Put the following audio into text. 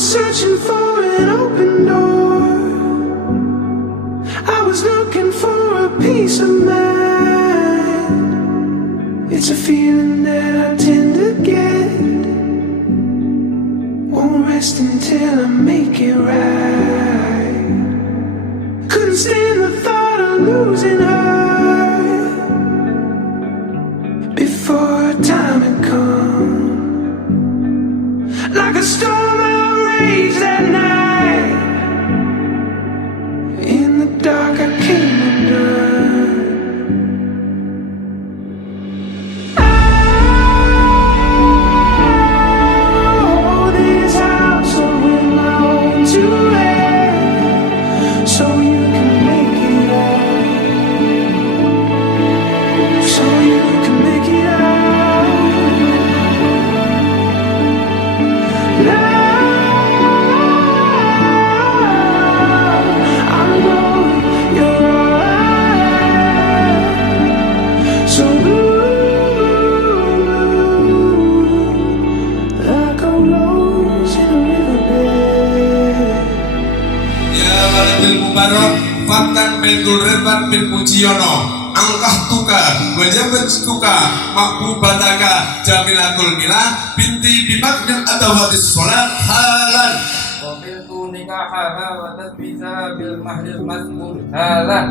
was searching for an open door. I was looking for a peace of mind. It's a feeling that I tend to get. Won't rest until I make it right. Couldn't stand the thought of losing her before time had come. Like a storm outraged that night. In the dark I came undone. Oh, this house I will not own to rent, so you can make it out. So you can make it out. Mubarak Fatan Mendul Rebat bin Mujiono Angkah Tuka Wajabat Tuka Makbubataka Jamilatul Milah Binti Bimaknil Adawatis Sholat Halan Wabiltu nikahaha wa tasbisa bil mahril masmur halan.